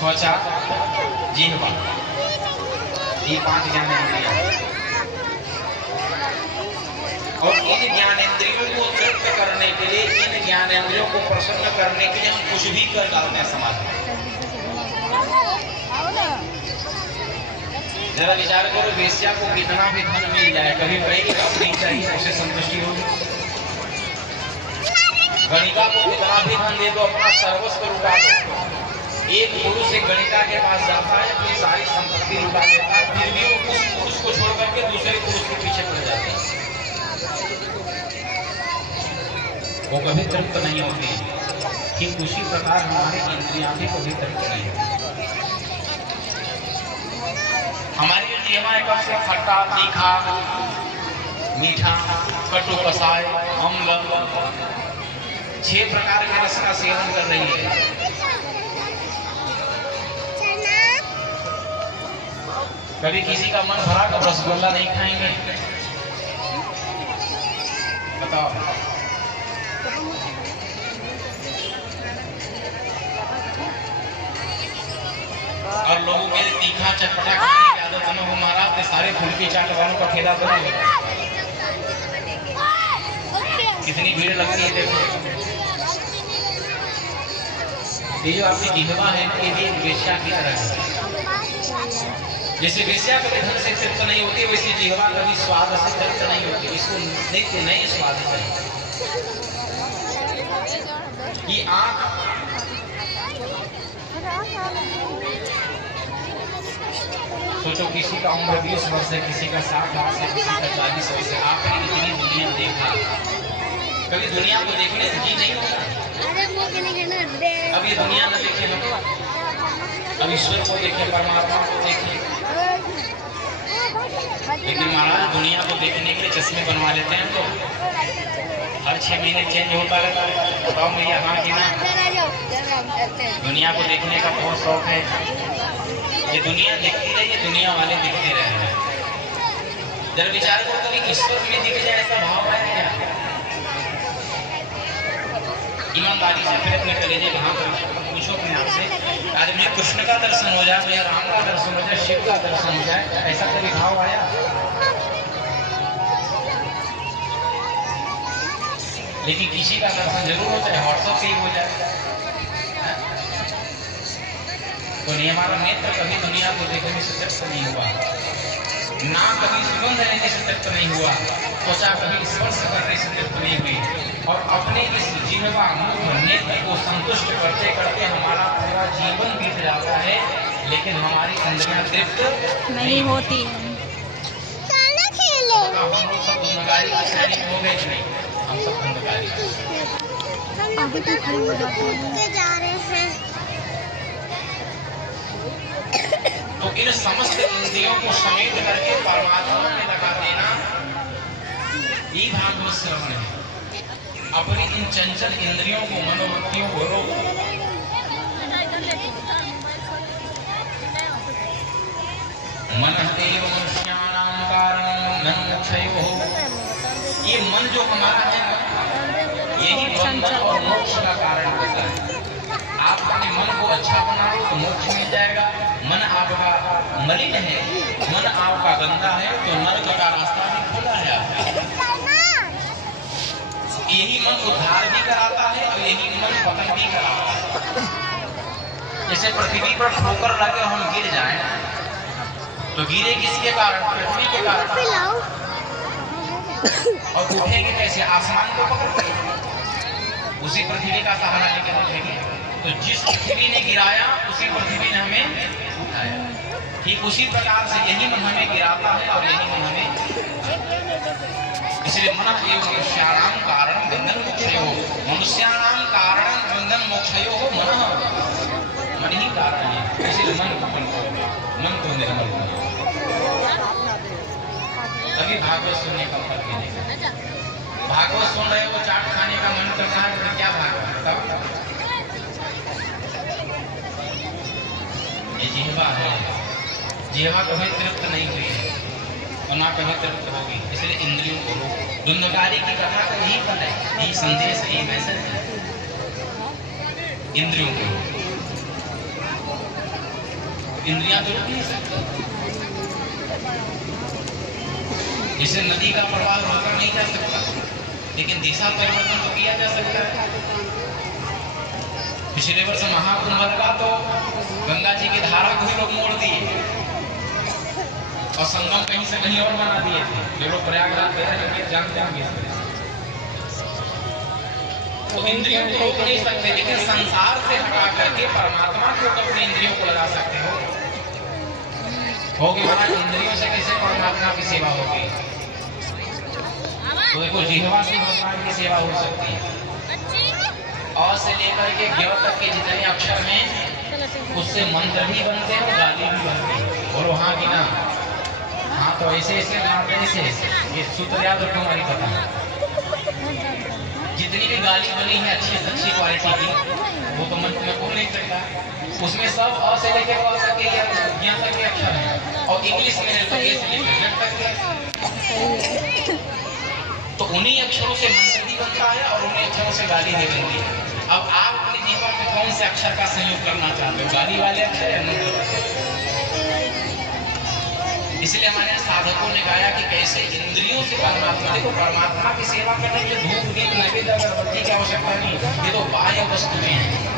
त्वचा, जिह्वा, ये 5 ज्ञानेंद्रियां। और इन ज्ञानेंद्रियों को तृप्त करने के लिए, इन ज्ञानेंद्रियों को प्रसन्न करने के लिए हम कुछ भी कर डालते हैं समाज में। जरा विचार करो, वेश्या को कितना भी धन मिल जाए, कभी कहेगी अब नहीं चाहिए, उसे संतुष्टि होगी? गणिका को कितना भी धन दे दो, अपना सर्वस्व लुटा दो, एक पुरुष एक गणिका के पास जाता है, अपनी सारी संपत्ति लुटा देता है, फिर भी वो उस पुरुष को छोड़ करके दूसरे पुरुष के पीछे पड़ जाता है, वो कभी तृप्त नहीं होती। ठीक उसी प्रकार हमारी इंद्रियां भी कभी तृप्त नहीं होती। हमारी जिह्वा कब से खट्टा, तीखा, मीठा, कटु, कसाय, अम्ल, 6 प्रकार के रस का सेवन कर रही है। कभी किसी का मन भरा तो रसगुल्ला नहीं खाएंगे? बताओ। और लोगों के तीखा चटपटा खाने की आदत न हो महाराज, तो सारे फुल्की चाट वालों का ठेला तो नहीं होगा। कितनी भीड़ लगती है देखो। ये जो आपकी जिह्वा है, ये भी एक वेश्या की तरह है। जैसे वेश्या कभी धन से तृप्त नहीं होती, वैसे जिह्वा कभी स्वाद से तृप्त नहीं होती। इसको नित्य नए स्वाद चाहिए। ये आँख सोचो, किसी का उम्र 20 वर्ष है, किसी का 60 वर्ष है, किसी का 40 वर्ष है। आपने इतनी दुनिया देखा, कभी दुनिया को देखने से जी नहीं होता? अब ये दुनिया न देखे हम, अब ईश्वर को देखे, परमात्मा को देखे। लेकिन महाराज दुनिया को देखने के लिए चश्मे बनवा लेते हैं तो हर 6 महीने चेंज होता रहता है। बताओ भैया, हाँ कि ना? दुनिया को देखने का बहुत शौक है। ये दुनिया दिखती रही, ये दुनिया वाले दिखते रहे। जरा विचार करो, कभी ईश्वर में दिख जाए ऐसा भाव है क्या? ईमानदारी से फिर अपने कलेजे कहाँ पर पूछो अपने आप से, आज मुझे कृष्ण का दर्शन हो जाए, मुझे राम का दर्शन हो जाए, शिव का दर्शन हो जाए, ऐसा कभी भाव आया? लेकिन किसी का दर्शन जरूर होता है, व्हाट्सएप पे ही हो जाए। तो नहीं, हमारा नेत्र कभी दुनिया को देखने से तृप्त नहीं हुआ, नाक कभी सुगंध लेने से तृप्त नहीं हुआ, त्वचा कभी स्पर्श करने से तृप्त नहीं हुई। और अपने इस जिह्वा, मुख, नेत्र को संतुष्ट करते करते हमारा पूरा जीवन बीत जाता है, लेकिन हमारी इंद्रियां तृप्त नहीं होती। हम लोग सब धुंधकारी की श्रेणी में हो गए नहीं? हम सब धुंधकारी जा रहे हैं। तो इन समस्त इंद्रियों को समेट करके परमात्मा में लगा देना, ये भागवत श्रवण है। अपनी इन चंचल इंद्रियों को, मनोवृत्तियों को रोको। मनः एव मनुष्याणां कारणं न मोक्षयोः। ये मन जो हमारा है ना, यही बंधन और मोक्ष का कारण होता है। आप अपने मन को अच्छा बनाओ तो मोक्ष मिल जाएगा। मन आपका मलिन है, मन आपका गंदा है, तो नरक का रास्ता भी खुला है आपका। यही मन उद्धार भी कराता है और यही मन पतन भी कराता है। जैसे पृथ्वी पर ठोकर लगे हम गिर जाएं, तो गिरे किसके कारण? पृथ्वी के कारण। और उठेंगे कैसे? आसमान को पकड़ के, उसी पृथ्वी का सहारा लेकर उठेंगे। तो जिस पृथ्वी ने गिराया, उसी पृथ्वी ने हमें उठाया। ठीक उसी प्रकार से यही मन हमें गिराता है और यही मन हमें, इसलिए मनः एव मनुष्याणां कारणं बन्धन मोक्षयोः। मनुष्याणां कारणं बन्धन मोक्षयोः मनः, मन ही कारण है। इसलिए मन को निर्मल करो। तभी भागवत सुनने का फल मिलेगा। भागवत सुन रहे हो, चाट खाने का मन कर रहा है, तो क्या भागवत? तब ये जिह्वा है, जिह्वा कभी तृप्त नहीं हुई है और ना कभी तृप्त होगी। इसलिए इंद्रियों को रोको। धुंधकारी की कथा का यही फल है, यही संदेश है, यही मैसेज है। इंद्रियों को रोको। इंद्रियां तो रुक नहीं सकती। जैसे नदी का प्रवाह रोका नहीं जा सकता, लेकिन दिशा परिवर्तन तो किया जा सकता है। पिछले वर्ष महाकुंभ लगा तो गंगा जी की धारा को ही लोग मोड़ दिए और संगम कहीं से कहीं और बना दिए थे। जो लोग प्रयागराज गए हैं जानते होंगे। तो इंद्रियों को रोक नहीं सकते, लेकिन संसार से हटा करके परमात्मा के ऊपर अपने इंद्रियों को लगा सकते हो। महाराज इंद्रियों से कैसे परमात्मा की सेवा होगी? तो देखो जिह्वा से भगवान की सेवा हो सकती है। अ से लेकर के ज्ञ तक के जितने अक्षर हैं उससे मंत्र भी बनते हैं और गाली भी बनती है। और वहाँ की ना हाँ तो ऐसे ऐसे गाते ऐसे ये सूत्र याद रखो हमारी कथा। जितनी भी गाली बनी है अच्छी क्वालिटी की वो तो मंत्र में बोल नहीं सकता। उसमें सब अ से लेकर क तक के ज्ञ तक के अक्षर हैं और इंग्लिश में तो ए से लेकर Z तक के। तो उन्हीं अक्षरों से मंत्र भी बनता है और उन्हीं अक्षरों से गाली भी बनती है। अब आप अपने जीवन में कौन से अक्षर का संयोग करना चाहते हो, गाली वाले अक्षर या मंत्र? इसलिए हमारे साधकों ने गाया कि कैसे इंद्रियों से परमात्मा, देखो परमात्मा की सेवा करने के लिए धूप दीप नैवेद्य अगरबत्ती की आवश्यकता नहीं, ये तो बाह्य वस्तुएं हैं।